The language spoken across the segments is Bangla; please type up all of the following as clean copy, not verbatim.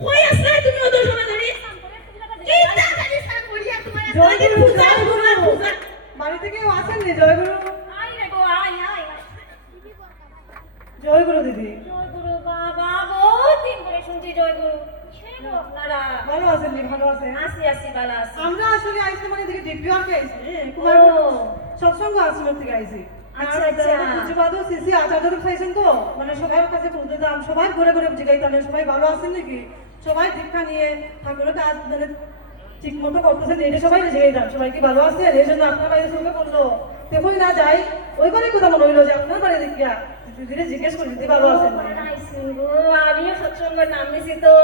কই আসলে তুমি ওদের সময় ধরে কি তাড়াতাড়ি স্নান করিয়া তোমার আজকে পূজা পূজা বাড়ি থেকে আসেন নি জয়গুরু? আই রে গো আই আই জয়গুরু দিদি। জয়গুরু বাবা বহুত দিন পরে শুনছি জয়গুরু। সেই গো আপনারা ভালো আছেন নি? ভালো আছেন? আসি আসি ভালো আছি। আমরা আসলে আইছি মানে দিকে ডিপিআরকে আইছি। ও সৎসঙ্গ আশ্রম থেকে আইছি। আচ্ছা আচ্ছা পুজোবাদও সিসি আচার্যদের খাইছেন তো মানে সবার কাছে পৌঁছে দাম সবাই ঘুরে ঘুরে জিগাইতাম সবাই ভালো আছেন নাকি, সবাই দীক্ষা নিয়ে ঠাকুরের কাজ মানে ঠিক মতো করতেছেন এটা সবাই জিগাইতাম সবাই কি ভালো আছেন। এই জন্য আপনার বাড়ির সঙ্গে করলো দেখুন না যাই ওই বাড়ি কথা মনে হইলো যে আপনার বাড়ি দেখিয়া দিদিরে জিজ্ঞেস করি দিদি ভালো আছেন না। আমিও সৎসঙ্গের নাম নিছি তো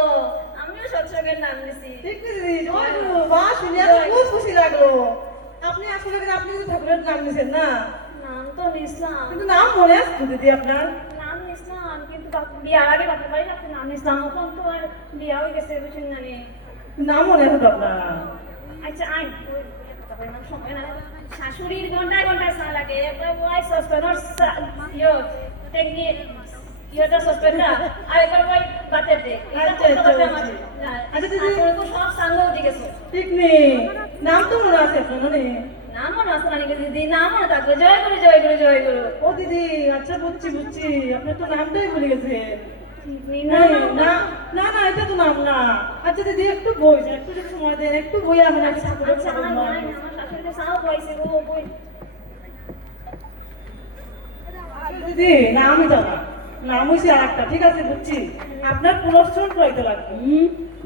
আমিও সৎসঙ্গের নাম নিছি। ঠিক আছে দিদি জয় গুরু বাহ শুনিয়া তো খুব খুশি লাগলো। আপনি আসলে আপনি তো ঠাকুরের নাম নিছেন না? নাম তো নিছিলাম কিন্তু নাম মনে আসতো দিদি আপনার? নাম নিছিলাম কিন্তু বিয়ার আগে বাপের বাড়ি রাখতে নাম নিছিলাম এখন তো আর বিয়া হয়ে গেছে বুঝছেন না রে। নাম মনে আসতো আপনার? আচ্ছা আই সময় না শাশুড়ির ঘন্টায় ঘন্টায় চা লাগে একবার ওই সসপেনের ইয়ে টেকনি ইয়েটা সসপেনটা আর একবার ওই বাতের দে আচ্ছা দিদি তো সব সাঙ্গ উঠে গেছে। ঠিক নেই নাম তো মনে আছে আপনার মনে? নাম মনে আসতে না দিদি নাম মনে থাকবে জয় গুরু জয় গুরু জয় গুরু। ও দিদি আচ্ছা বুঝছি বুঝছি আপনার তো নামটাই ভুলে গেছে। না না না না এটা তো নাম না। আচ্ছা দিদি একটু বই একটু যদি সময় দেন একটু বই আমার আগে ঠাকুরের আচ্ছা খবর আমার নাও। শাশুড়িকে চাও পাইছে গো বই দিদি নামই তো না নাম হয়েছে আর একটা ঠিক আছে বুঝছি আপনার পুনশ্চরণ করাইতে লাগবে।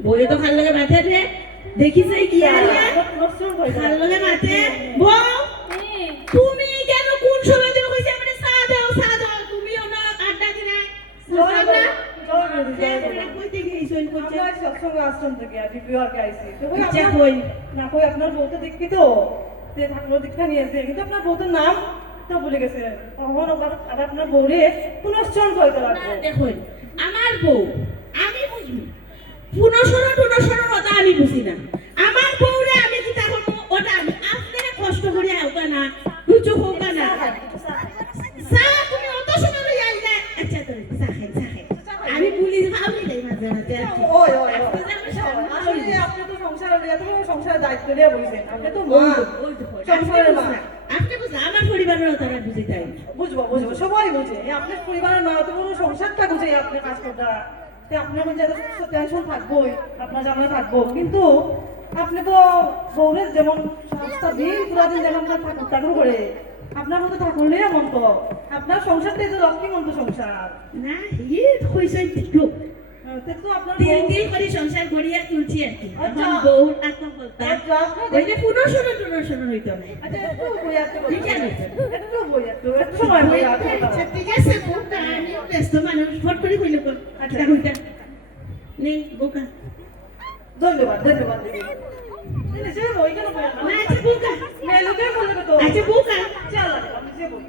বইয়ে তো খাল লগে মাথে রে দেখিছে কি আর পুনশ্চরণ করাইতে খাল লাগবে। লগে মাথে বউ তুমি কেন কোন সময় দিন কইছে আমারে চা দাও তুমিও না আড্ডা দিনা জয় গুরু, জয় গুরু, জয় গুরু। কইতে গেছই কইছে আমরা সৎসঙ্গ আশ্রম থেকে ডিপিআরকে আইছি তো ওই আচ্ছা আপনার কই না কই আপনার বউ তো দেখবি তো যে ঠাকুর দীক্ষা নিয়েছে কিন্তু আপনার বউ তো নাম তো ভুলে গেছে তখন আর আপনার বউরে পুনশ্চরণ করাইতে লাগবে। দেখুন আমার বউ আমি বুঝবো পুনঃসরণ ওটা আমি বুঝি না আমার বউরে আমি কি তখন ওটা আমি আপনারে কষ্ট করে আওকা না রুচু হোকা না সা তুমি অত সময় লই আইলে আচ্ছা তো চা খাই আমি পুলিশ ভাবি দেই মাঝে মাঝে আর কি। ওই ওই ওই। আসলে আপনি তো সংসারের এত বড় সংসারের দায়িত্ব নিয়ে বসেছেন আপনি তো মা সংসারের মা। আপনি বুঝলেন আমার পরিবারের তারা বুঝে তাই বুঝবো বুঝবো সবাই বুঝে আপনার পরিবারের মা তো পুরো সংসারটা বুঝে আপনি কাজ করটা আপনার মধ্যে এত টেনশন থাকবোই আপনার জানা থাকবো কিন্তু আপনি তো বউরের যেমন সাতটা দিন পুরা দিন যেমন ঠাকুর ঠাকুর করে আপনার মতো ঠাকুর নেই এমন তো আপনার সংসারটাই তো লক্ষ্মী মন্ত সংসার না ইয়ে হইছে ঠিক তো আপনার তিল বউ- তিল করে সংসার করিয়া তুলছি আর কি আচ্ছা। আমার বউ আত্মকলতা আচ্ছা, আপনার ওই যে পুনঃসরণ হইতো না আচ্ছা একটু বই একটু ঠিক আছে। একটু বই একটু সময় বই আচ্ছা, ঠিক আছে বোকা আমি ব্যস্ত মানুষ ফট করে কইলে কর আচ্ছা কইতা নেই বোকা ধন্যবাদ ধন্যবাদ দিদি দিদি সে বই কেন বই না আচ্ছা বোকা মেয়ে লোকের বলবে তো আচ্ছা বোকা চাল আমি সে বই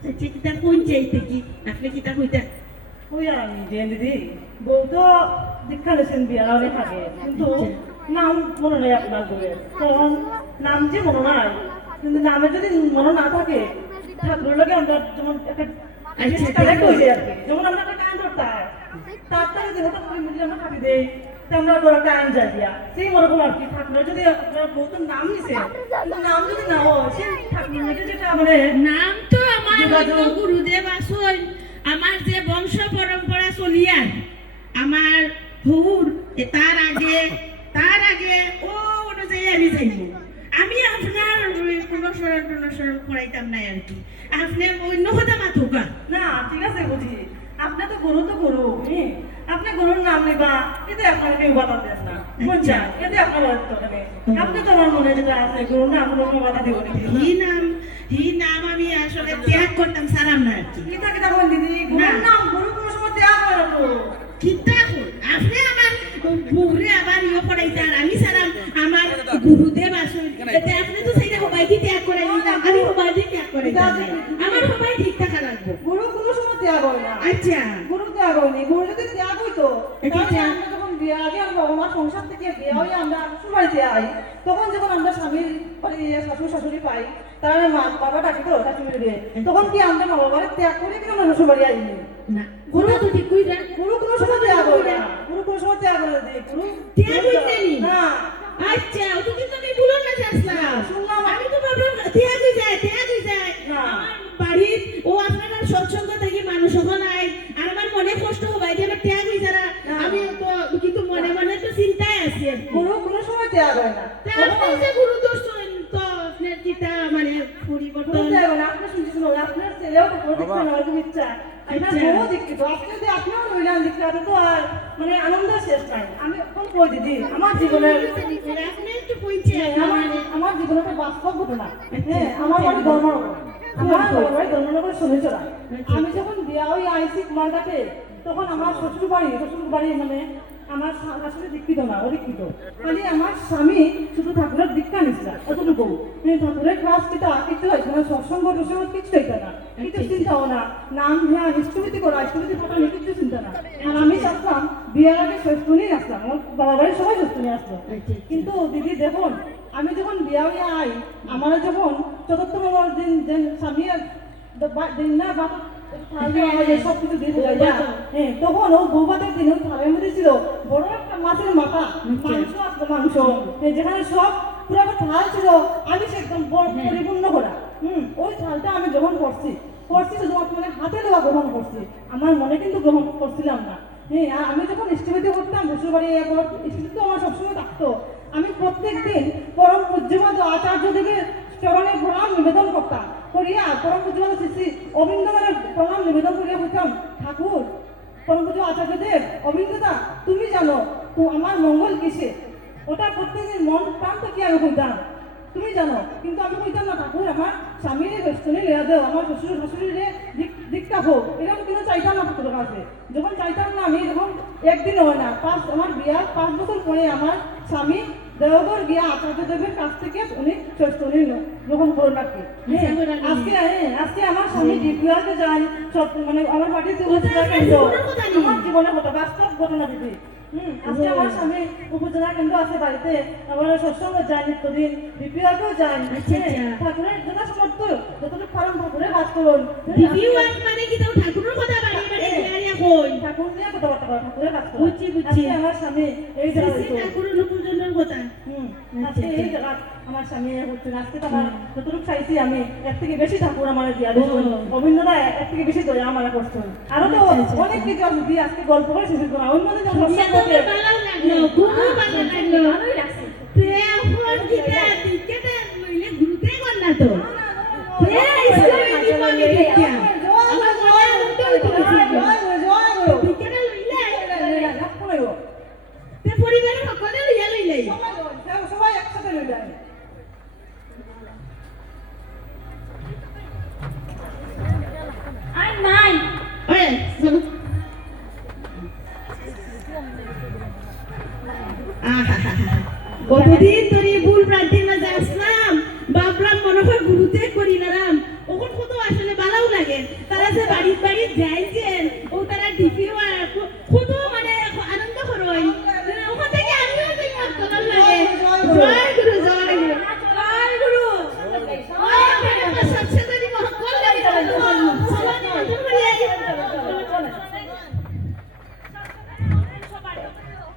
আচ্ছা কিতা কোন চাইতে কি আপনি কিতা কইতা ওই আমি যে দিদি বউ তো দীক্ষা নিয়েছেন বিয়ার অনেক আগে কিন্তু নাম মনে নেই আপনার বউয়ের তখন নাম যে মনে নাই কিন্তু নামে যদি মনে না থাকে ঠাকুরের লোকে আমরা যেমন একটা কানেক্ট হয়ে যায় আর কি যেমন আমরা একটা কান ধরতাম তার তারা যেহেতু করে মিলে আমরা খাবি দেই তা আমরা বড় কান যাই দিয়া সেই মরকম আর কি ঠাকুরের যদি আপনার বউ তো নাম নিছে কিন্তু নাম যদি না হয় সে ঠাকুরের লোকে যেটা মানে নাম তো আমার যোগাযোগ। হয়তো গুরুদেব আসল আমার যে বংশ পরম্পরা চলিয়া আমার হুর তার আগে ও অনুযায়ী আমি যাইব আমি আপনার পুনঃসরণ করাইতাম না আর কি আপনি অন্য কথা মাথুকা না ঠিক আছে বুঝি আপনি তো গরু আপনি গরুর নাম নিবা এতে আপনার কেউ বাধা দেন না বুঝছেন এতে আপনার বাধা নেই আপনি তো আমার মনে যেটা আছে গরুর নাম কোনো বাধা দিব হি নাম আমি আসলে ত্যাগ করতাম সারাম না আর কি কিতা কিতা বলেন দিদি গরুর নাম গরু কোনো সময় দেওয়া হয় না তো কিতা কই আপনি আমার বুড়ে আবার ইয়ে পড়াইতে আর আমি সারাম আমার গুরুদেব আসল এতে আপনি তো সেইটা সবাই কি ত্যাগ করে দিতাম আমি সবাই কি ত্যাগ করে দিতাম আমার সবাই ঠিক থাকা লাগবে গরু কোনো সময় ত্যাগ হয় না আচ্ছা গরু ত্যাগ হয়নি গরু যদি ত্যাগ হইতো এটা তাহলে ত্যাগ। আমরা যখন বিয়ে আগে আর বাবা মার সংসার থেকে বিয়ে হয়ে আমরা শ্বশুর বাড়িতে আই তখন যখন আমরা স্বামীর বাড়ি শ্বশুর শাশুড়ি পাই তারা মা বাবা ডাকি তো শাশুড়ি দিয়ে তখন কি আমরা মা বাবার ত্যাগ করে কি আমরা শ্বশুর বাড়ি আইনি না কথা তো ঠিক কই দেন গুরু কোনো সময় ত্যাগ করে না, গুরু কোনো সময় ত্যাগ করে না, গুরু ত্যাগ হইতে নি? না। আচ্ছা অতদিন তো আমি ভুলো না আসলাম শুনলাম আমি তো ভাবলাম ত্যাগ হয়ে যায় না। আমার বাড়ির ও আপনারা সৎসঙ্গ থেকে মানুষ নাই আর আমার মনে কষ্ট হবে যে আমার ত্যাগ হয়ে যারা না। আমি তো কিন্তু মনে মনে তো চিন্তায় আছি আর কি। গুরু কোনো সময় ত্যাগ হয় না। তা আপনি যে গুরু দর্শন তো আপনার চিন্তা মানে গুরু পরিবর্তন ত্যাগ হয় না, আপনি শুনছেন আপনার ছেলেও তো গুরু দীক্ষা নেওয়ার খুব ইচ্ছা। আপনার আচ্ছা। বউ দীক্ষিত, আপনি যদি আপনিও নইলেন দীক্ষা, আপনি তো আর মানে আনন্দ শেষ নাই। আমি এখন কই দিদি আমার জীবনের আপনি একটু কইছেন আমার জীবনের একটা বাস্তব ঘটনা। হ্যাঁ, আমার বাড়ি ধর্মনগর, আমার বাড়ি ধর্মনগর শনিচড়া। আমি যখন বিয়া হয়ে আইসি কুমারঘাটে, তখন আমার শ্বশুর বাড়ি মানে আমার শাশুড়ি দীক্ষিত না, অদীক্ষিত। খালি আমার স্বামী শুধু ঠাকুরের দীক্ষা নিছিল, এতটুকু। ঠাকুরের ক্লাস কিছু হইতো না, সৎসঙ্গ টসঙ্গ কিছু হইতো না, কিছু চিন্তাও না, নাম ধ্যান ইষ্টমিতি করা, ইষ্টমিতি ফাটানি কিছু চিন্তা না। আর আমি আসলাম বিয়ার আগে ষষ্ঠনী আসলাম, আমার বাবা বাড়ির সবাই ষষ্ঠনী আসলো। কিন্তু দিদি দেখুন, আমি যখন বিয়া হয়ে আই, আমার যখন চতুর্থ নম্বর দিন স্বামী দিন না বা সব কিছু দিয়ে যায়, হ্যাঁ, তখন ও বৌভাতের দিন থালের মধ্যে ছিল বড় একটা মাছের মাথা, মাংস আসলো, মাংস যেখানে সব পুরো একটা থাল ছিল, আমি সে একদম পরিপূর্ণ করা। ওই থালটা আমি গ্রহণ করছি শুধুমাত্র মানে হাতে দেওয়া গ্রহণ করছি, আমার মনে কিন্তু গ্রহণ করছিলাম না। হ্যাঁ, আর আমি যখন ইষ্টবিধি করতাম শ্বশুর বাড়ি, ইষ্টবিধি তো আমার সবসময় থাকতো। আমি প্রত্যেক দিন পরম পূজ্যবাদ আচার্যদেবের চরণে প্রণাম নিবেদন করতাম, করিয়া পরম পূজ্যবাদ শ্রী অবিন্দদানের প্রণাম নিবেদন করিয়া বলতাম, ঠাকুর পরম পূজ্য আচার্যদেব, অবিন্দদা তুমি জানো তো আমার মঙ্গল কিসে, ওটা প্রত্যেকদিন মন প্রাণ থেকে আমি কইতাম, তুমি জানো। কিন্তু আমি কইতাম না, ঠাকুর আমার স্বামীর রেস্টুরেন্টে লেয়া দেও, আমার শ্বশুর শাশুড়িরে দীক্ষা হোক, এরকম কিন্তু চাইতাম না ঠাকুরের কাছে। যখন চাইতাম না, আমি যখন একদিন হয় না, আমার বিয়ার 5 বছর পরে আমার স্বামী দেওঘর গিয়া আচার্যদেবের কাছ থেকে উনি রেস্টুরেন্ট গ্রহণ করে রাখি। আজকে আমার স্বামী ডিপিআরকে যান, সব মানে আমার বাড়িতে আমার জীবনের কথা, বাস্তব ঘটনা দিদি। আজকে আমার স্বামী উপজেলা কেন্দ্র আছে বাড়িতে, আমার সৎসঙ্গ যায় নিত্যদিন, বিপিআরকেও যায়। ঠাকুরের যথা সমর্থ যতটুকু পারেন ঠাকুরের কাজ করুন। মানে কি তাও ঠাকুরের কথা বাড়ি বাড়ি গিয়া কই ঠাকুর নিয়ে কথাবার্তা করে, ঠাকুরের কাজ করুন। বুঝছি আজকে আমার স্বামী এই জায়গা ঠাকুরের লোকজনের কথা আজকে এই জায়গা আমার স্বামী হচ্ছে, আজকে তো আমার যতটুকু চাইছি আমি এর থেকে বেশি ঠাকুর আমার দিয়া দিচ্ছেন, অভিন্নতা এর থেকে বেশি দয়া আমার করছেন। আরো তো অনেক কিছু আছে দিয়ে আজকে গল্প করে শেষ করবো না, অন্য দিন ভালো লাগলো খুব ভালো লাগলো ভালোই লাগছে। এখন কিটা টিকেটে লইলে ঘুরতে গল না তো পরিবারের সকলে লইয়া লইলে সবাই একসাথে লই যায়। আর নাই কতদিন ধরে ভুল প্রার্থীর মাঝে আসলাম, ভাবলাম মনে হয় গুরুতে করি নাম, ওখান কত আসলে ভালোও লাগে, তারা যে বাড়ি যাইছেন ও তারা ডিপিও কত মানে আনন্দ করো, ওখান থেকে আমিও লাগে জয় গুরু